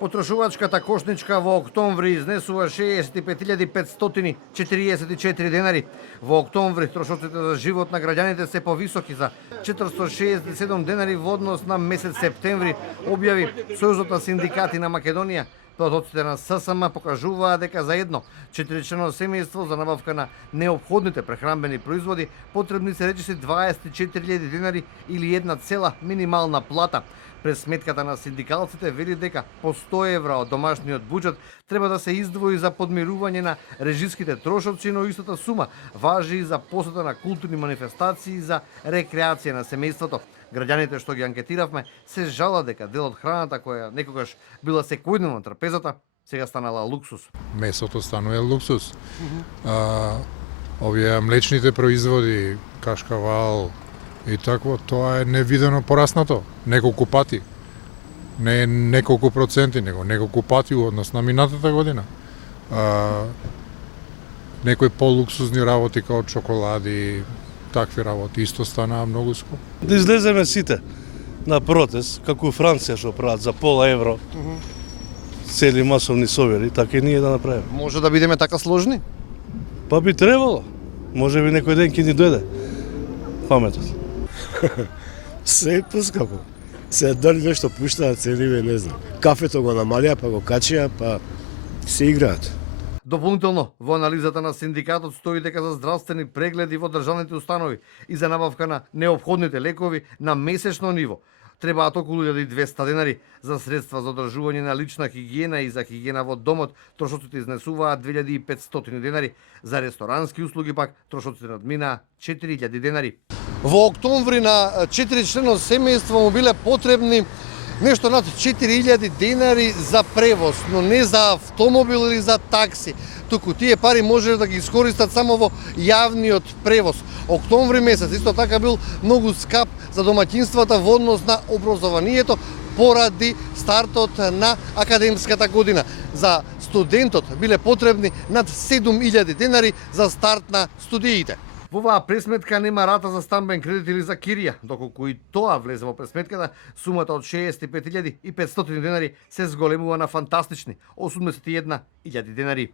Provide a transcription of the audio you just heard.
Потрошувачката кошничка во октомври изнесува 65.544 денари. Во октомври трошоците за живот на граѓаните се повисоки за 467 денари во однос на месец септември, објави Сојузот на синдикати на Македонија. Подоците на ССМ покажуваат дека за едно 4-члено семејство за набавка на неопходните прехранбени производи потребни се речиси 24.000 денари или една цела минимална плата. През сметката на синдикалците вели дека по 100 евра од домашниот буџет треба да се издвои за подмирување на режиските трошоци, но истата сума важи и за посета на културни манифестации и за рекреација на семејството. Граѓаните што ги анкетиравме се жалат дека дел од храната која некогаш била секојдневно на трпезата, сега станала луксус. Месото станува луксус. Овие млечните производи, кашкавал и такво, тоа е невидено пораснато неколку пати. Не е неколку проценти, него неколку пати во однос на минатата година. Некои полуксузни работи како чоколади, такви работи исто станаа многу скапи. Да излеземе сите на протест, како Франција што прават за пола евро, цели масовни собери, така и ние да направиме. Може да бидеме така сложни? Па би требало. Може би некој ден ќе ни дојде паметот. Се е поскапо. Се дали нешто пуштаат цениве, не знам. Кафето го намалија, па го качија, па се играат. Дополнително, во анализата на синдикатот стои дека за здравствени прегледи во државните установи и за набавка на неопходните лекови на месечно ниво требаат околу 1200 денари. За средства за одржување на лична хигиена и за хигиена во домот трошоците изнесуваат 2500 денари. За ресторански услуги пак трошоците надминаа 4000 денари. Во октомври на 4-члено семејство му биле потребни нешто над 4000 денари за превоз, но не за автомобил или за такси. Туку тие пари може да ги искористат само во јавниот превоз. Октомври месец исто така бил многу скап за домаќинствата во однос на образованието поради стартот на академската година. За студентот биле потребни над 7000 денари за старт на студиите. Во оваа пресметка нема рата за стамбен кредит или за кирија, доколку и тоа влезе во пресметката, сумата од 65.500 денари се зголемува на фантастични 81.000 денари.